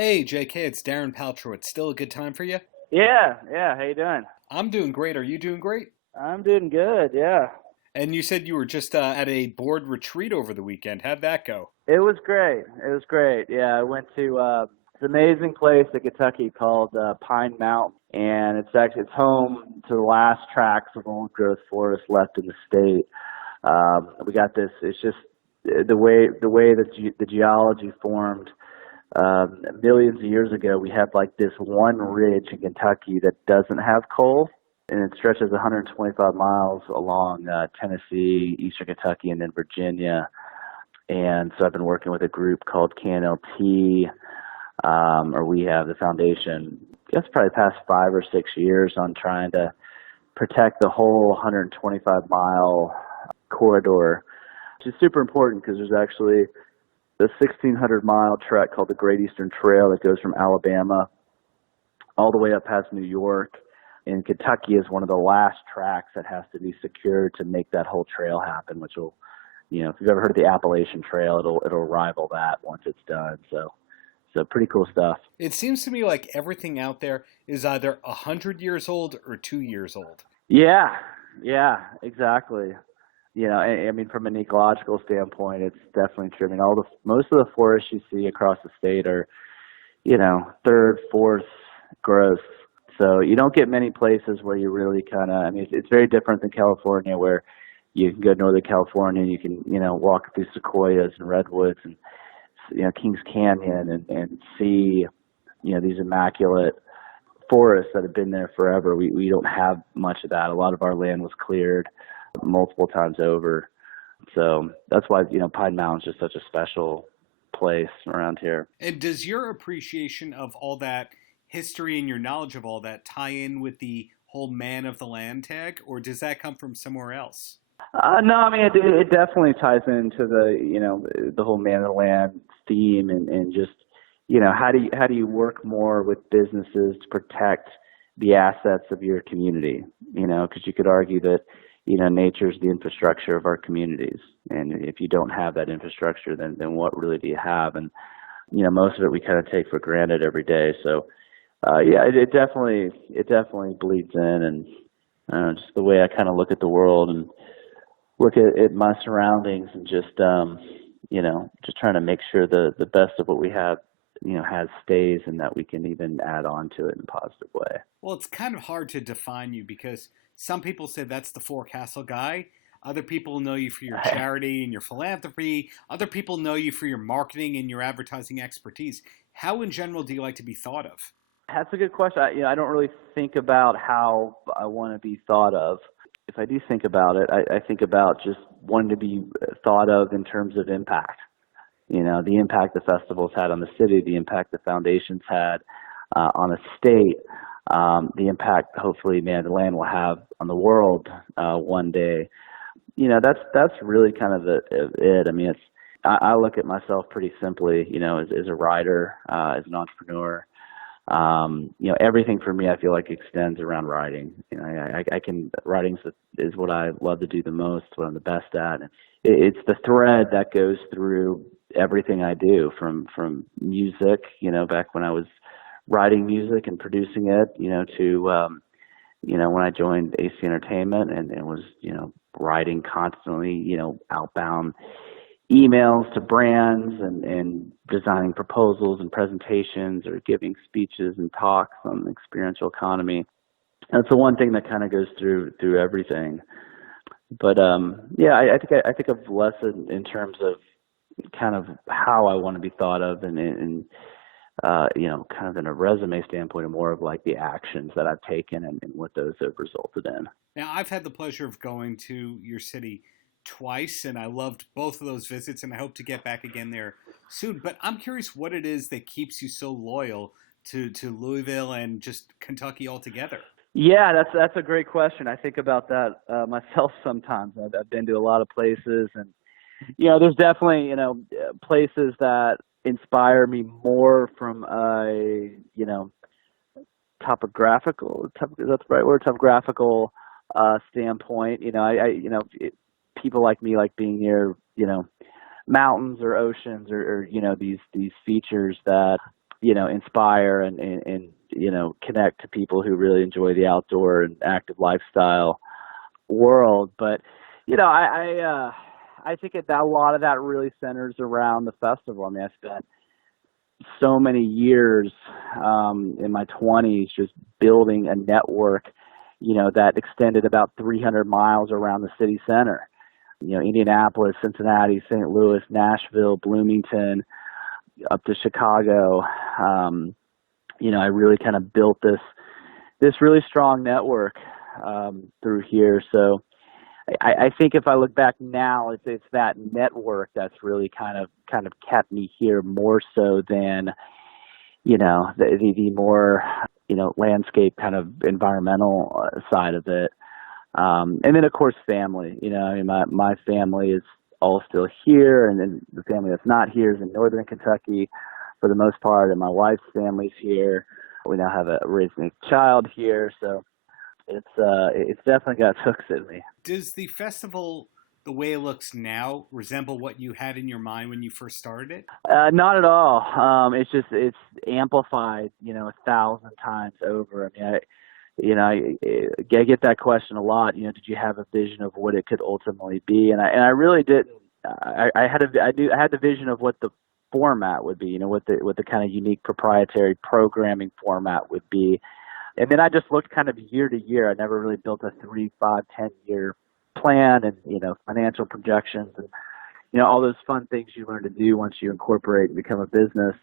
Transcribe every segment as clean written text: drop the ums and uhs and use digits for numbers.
Hey, JK, it's Darren Paltrowitz. Still a good time for you? Yeah. How you doing? I'm doing great. Are you doing great? I'm doing good. Yeah, And you said you were just at a board retreat over the weekend. How'd that go? it was great. It was great. Yeah, I went to this amazing place in Kentucky called Pine Mountain, and it's home to the last tracts of old growth forest left in the state. We got this. It's just the way that the geology formed millions of years ago. We have like this one ridge in Kentucky that doesn't have coal, and it stretches 125 miles along Tennessee, Eastern Kentucky, and then Virginia. And so I've been working with a group called KNLT, or we have the foundation. I guess probably the past 5 or 6 years on trying to protect the whole 125-mile corridor, which is super important because there's actually the 1,600-mile trek called the Great Eastern Trail that goes from Alabama all the way up past New York. And Kentucky is one of the last tracks that has to be secured to make that whole trail happen, which will, if you've ever heard of the Appalachian Trail, it'll rival that once it's done. So pretty cool stuff. It seems to me like everything out there is either 100 years old or 2 years old. Yeah, exactly. I mean, from an ecological standpoint, it's definitely true. I mean, most of the forests you see across the state are, third, fourth growth. So you don't get many places where you really it's very different than California, where you can go to Northern California and you can, walk through sequoias and redwoods and, Kings Canyon and see, these immaculate forests that have been there forever. We don't have much of that. A lot of our land was cleared multiple times over. So that's why, Pine Mountain's just such a special place around here. And does your appreciation of all that history and your knowledge of all that tie in with the whole man of the land tag, or does that come from somewhere else? No, I mean, it definitely ties into the whole man of the land theme and just, how do you work more with businesses to protect the assets of your community? Because you could argue that, nature's the infrastructure of our communities. And if you don't have that infrastructure, then what really do you have? And, most of it we kind of take for granted every day. So, it definitely bleeds in, and just the way I kind of look at the world and look at my surroundings and just, just trying to make sure the best of what we have, has stays and that we can even add on to it in a positive way. Well, it's kind of hard to define you because some people say that's the Forecastle guy. Other people know you for your charity and your philanthropy. Other people know you for your marketing and your advertising expertise. How, in general, do you like to be thought of? That's a good question. I don't really think about how I want to be thought of. If I do think about it, I think about just wanting to be thought of in terms of impact. The impact the festival's had on the city, the impact the foundation's had on a state, the impact hopefully Man of the Land will have on the world one day. That's really kind of it. I mean, I look at myself pretty simply, as a writer, as an entrepreneur. Everything for me, I feel like extends around writing. Writing is what I love to do the most, what I'm the best at. It's the thread that goes through everything I do, from music, back when I was writing music and producing it, to, when I joined AC Entertainment and was, writing constantly, outbound emails to brands and designing proposals and presentations or giving speeches and talks on the experiential economy. That's the one thing that kind of goes through everything. But I think of less in terms of kind of how I want to be thought of and kind of in a resume standpoint, and more of like the actions that I've taken and what those have resulted in. Now, I've had the pleasure of going to your city twice, and I loved both of those visits, and I hope to get back again there soon. But I'm curious what it is that keeps you so loyal to Louisville and just Kentucky altogether. Yeah, that's a great question. I think about that myself sometimes. I've been to a lot of places, and there's definitely places that inspire me more from a topographical, that's the right word, topographical standpoint. People like me like being near mountains or oceans or these features that inspire and connect to people who really enjoy the outdoor and active lifestyle world. But, I think a lot of that really centers around the festival. I mean, I spent so many years in my 20s just building a network, that extended about 300 miles around the city center. Indianapolis, Cincinnati, St. Louis, Nashville, Bloomington, up to Chicago. I really kind of built this really strong network through here. So I think if I look back now, it's that network that's really kind of kept me here more so than the more landscape kind of environmental side of it. And then of course family. My family is all still here, and then the family that's not here is in northern Kentucky for the most part, and my wife's family's here. We now have raising a child here, so it's definitely got hooks in me. Does the festival, the way it looks now, resemble what you had in your mind when you first started it? Not at all. It's amplified, 1,000 times over. I mean, I get that question a lot. Did you have a vision of what it could ultimately be? And I really didn't. I had the vision of what the format would be. What the kind of unique proprietary programming format would be. And then I just looked kind of year to year. I never really built a 3, 5, 10-year plan and, financial projections and, all those fun things you learn to do once you incorporate and become a business.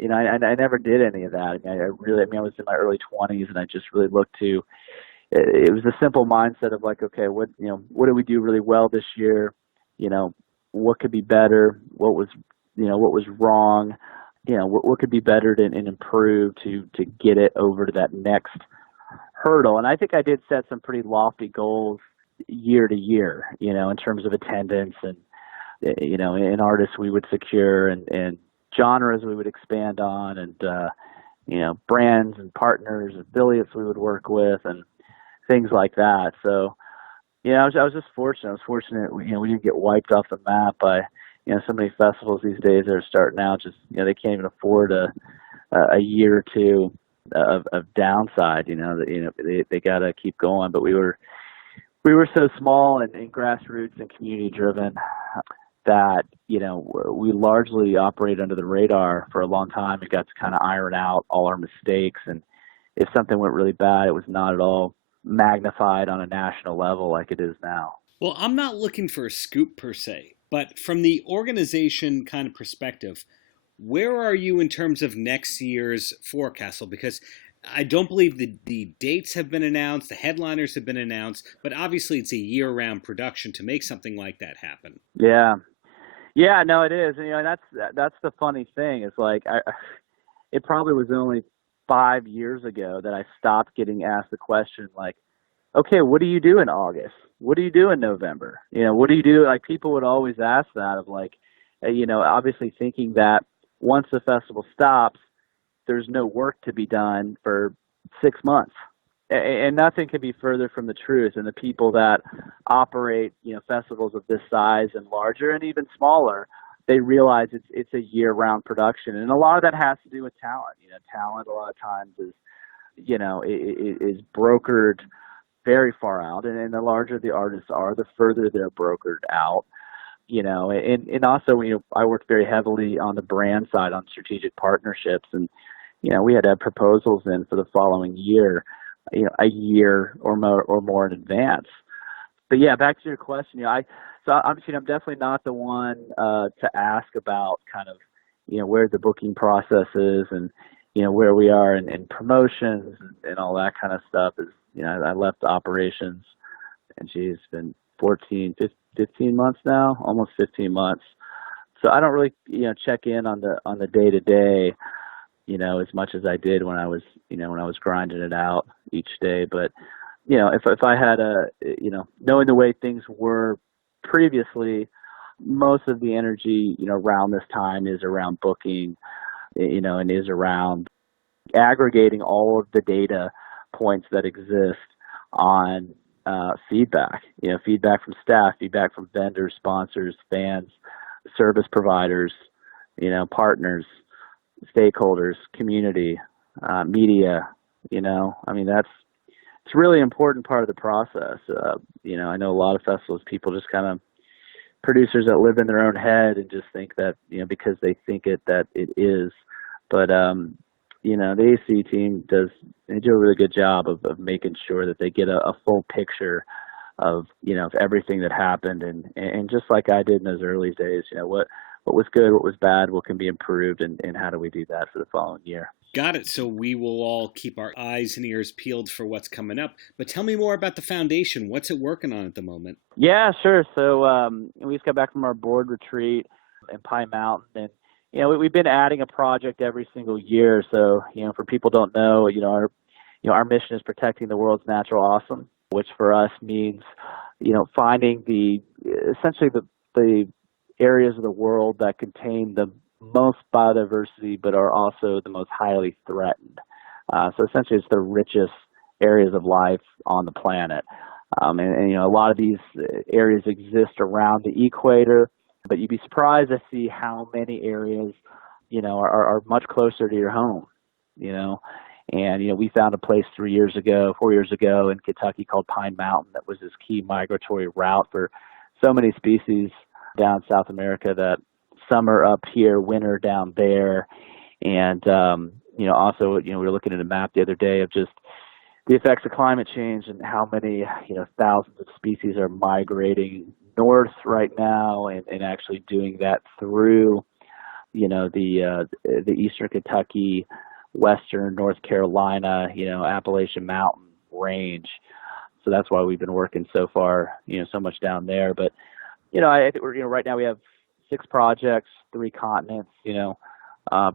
I never did any of that. I was in my early 20s, and I just really looked to, it was a simple mindset of like, okay, what did we do really well this year? What could be better? What was wrong? What could be bettered and improved to get it over to that next hurdle. And I think I did set some pretty lofty goals year to year, in terms of attendance and, and artists we would secure and genres we would expand on and, brands and partners, affiliates we would work with and things like that. So, I was just fortunate. I was fortunate, we didn't get wiped off the map by, so many festivals these days that are starting out just, they can't even afford a year or two of downside, they got to keep going. But we were so small and grassroots and community driven that, we largely operated under the radar for a long time. We got to kind of iron out all our mistakes. And if something went really bad, it was not at all magnified on a national level like it is now. Well, I'm not looking for a scoop per se, but from the organization kind of perspective, where are you in terms of next year's Forecastle? Because I don't believe the dates have been announced, the headliners have been announced, but obviously it's a year-round production to make something like that happen. Yeah, no, it is. And, that's the funny thing is like, it probably was only 5 years ago that I stopped getting asked the question like, okay, what do you do in August? What do you do in November? What do you do? Like people would always ask that of like, obviously thinking that once the festival stops, there's no work to be done for 6 months. And nothing could be further from the truth. And the people that operate, festivals of this size and larger and even smaller, they realize it's a year-round production. And a lot of that has to do with talent. Talent a lot of times is brokered very far out. And the larger the artists are, the further they're brokered out. And also, I worked very heavily on the brand side on strategic partnerships. And, we had to have proposals in for the following year, a year or more in advance. But yeah, back to your question, I'm definitely not the one to ask about kind of, where the booking process is and, where we are in promotions and all that kind of stuff is, I left operations and it's been 15 months now, almost 15 months. So I don't really, check in on the day to day, as much as I did when I was grinding it out each day. But, if I had knowing the way things were previously, most of the energy, around this time is around booking, and is around aggregating all of the data points that exist on feedback, feedback from staff, feedback from vendors, sponsors, fans, service providers, partners, stakeholders, community, media. I mean, it's a really important part of the process. I know a lot of festivals, people just kind of producers that live in their own head and just think that, because they think that it is. But, the AC team they do a really good job of making sure that they get a full picture of, of everything that happened. And just like I did in those early days, what was good, what was bad, what can be improved, and how do we do that for the following year. Got it. So we will all keep our eyes and ears peeled for what's coming up. But tell me more about the foundation. What's it working on at the moment? Yeah, sure. So we just got back from our board retreat in Pine Mountain, and we've been adding a project every single year. So for people who don't know, our mission is protecting the world's natural awesome, which for us means finding essentially the areas of the world that contain the most biodiversity, but are also the most highly threatened. So essentially, it's the richest areas of life on the planet. And a lot of these areas exist around the equator, but you'd be surprised to see how many areas, are much closer to your home, And, we found a place 4 years ago in Kentucky called Pine Mountain that was this key migratory route for so many species down South America that summer up here, winter down there. And, also, we were looking at a map the other day of just the effects of climate change and how many, thousands of species are migrating north right now and actually doing that through, the eastern Kentucky, western North Carolina, Appalachian Mountain range. So that's why we've been working so far, so much down there. But, I think we're, right now we have 6 projects, 3 continents,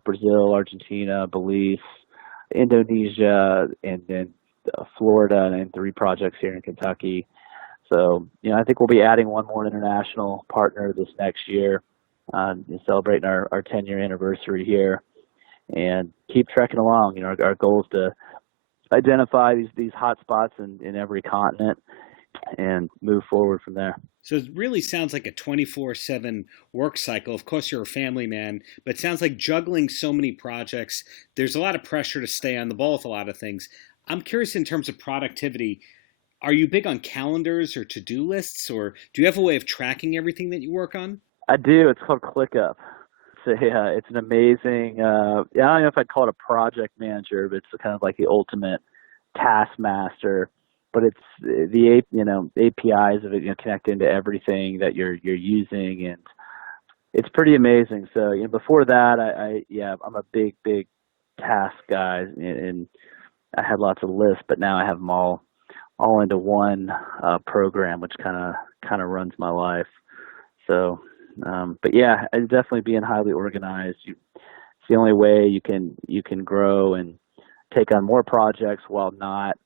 Brazil, Argentina, Belize, Indonesia, and then Florida, and 3 projects here in Kentucky. So, I think we'll be adding one more international partner this next year, celebrating our 10-year anniversary here, and keep trekking along. Our goal is to identify these hot spots in every continent and move forward from there. So it really sounds like a 24/7 work cycle. Of course, you're a family man, but it sounds like juggling so many projects. There's a lot of pressure to stay on the ball with a lot of things. I'm curious in terms of productivity. Are you big on calendars or to-do lists, or do you have a way of tracking everything that you work on? I do. It's called ClickUp. It's an amazing, I don't know if I'd call it a project manager, but it's kind of like the ultimate taskmaster. But it's the APIs of it, connect into everything that you're using, and it's pretty amazing. So before that, I'm a big task guy, and I had lots of lists, but now I have them all into one program, which kind of runs my life. So, but yeah, definitely being highly organized. It's the only way you can grow and take on more projects while not,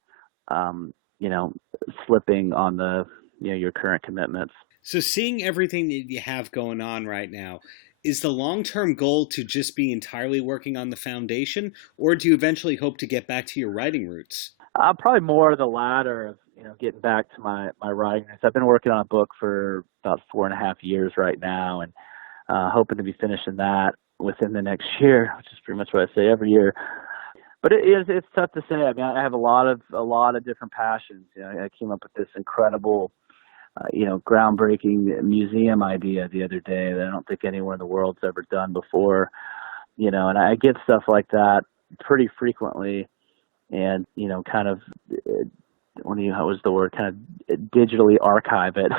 slipping on your current commitments. So seeing everything that you have going on right now, is the long-term goal to just be entirely working on the foundation, or do you eventually hope to get back to your writing roots? Probably more of the latter, of getting back to my writing roots. I've been working on a book for about 4.5 years right now, and hoping to be finishing that within the next year, which is pretty much what I say every year. But it's tough to say. I mean, I have a lot of different passions. I came up with this incredible, groundbreaking museum idea the other day that I don't think anyone in the world's ever done before. And I get stuff like that pretty frequently, and kind of, what was the word? Kind of digitally archive it.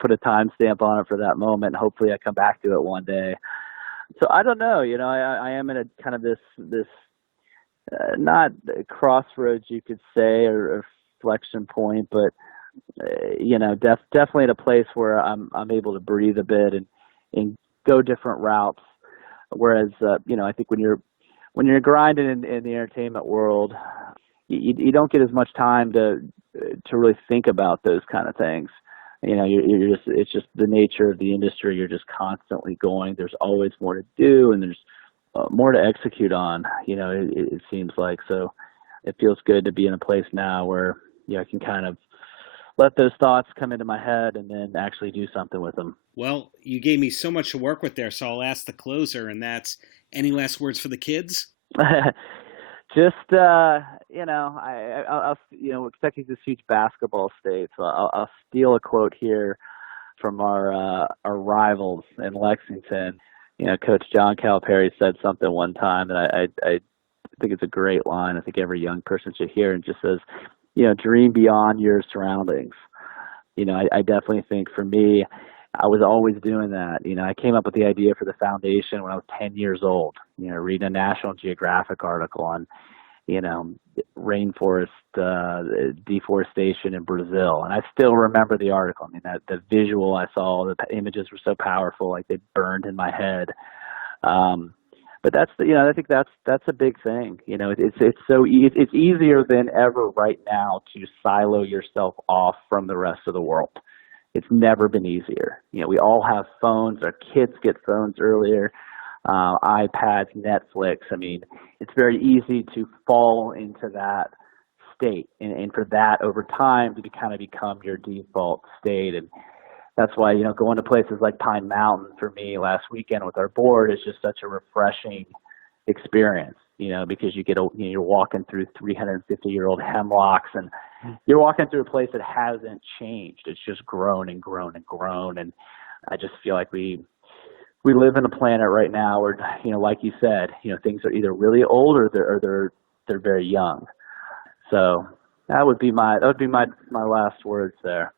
Put a timestamp on it for that moment. And hopefully, I come back to it one day. So I don't know. I am in a kind of this not a crossroads, you could say, or inflection point, but definitely at a place where I'm able to breathe a bit and go different routes. Whereas I think when you're grinding in the entertainment world, you don't get as much time to really think about those kind of things. It's just the nature of the industry. You're just constantly going. There's always more to do, and there's more to execute on, it seems like. So it feels good to be in a place now where, I can kind of let those thoughts come into my head and then actually do something with them. Well, you gave me so much to work with there, so I'll ask the closer, and that's, Any last words for the kids? Just I'll expecting this huge basketball state, so I'll steal a quote here from our rivals in Lexington. Coach John Calipari said something one time that I think it's a great line. I think every young person should hear, and just says, dream beyond your surroundings. I definitely think for me, I was always doing that. I came up with the idea for the foundation when I was 10 years old, reading a National Geographic article on, rainforest deforestation in Brazil. And I still remember the article. I mean, the visual I saw, the images were so powerful, like they burned in my head. But that's I think that's a big thing. It's easier than ever right now to silo yourself off from the rest of the world. It's never been easier. We all have phones. Our kids get phones earlier, iPads, Netflix. I mean, it's very easy to fall into that state, and for that over time to kind of become your default state. And that's why, going to places like Pine Mountain for me last weekend with our board is just such a refreshing experience, because you're walking through 350-year-old hemlocks, and you're walking through a place that hasn't changed. It's just grown and grown and grown. And I just feel like we live in a planet right now where, like you said, things are either really old or they're very young. So that would be my last words there.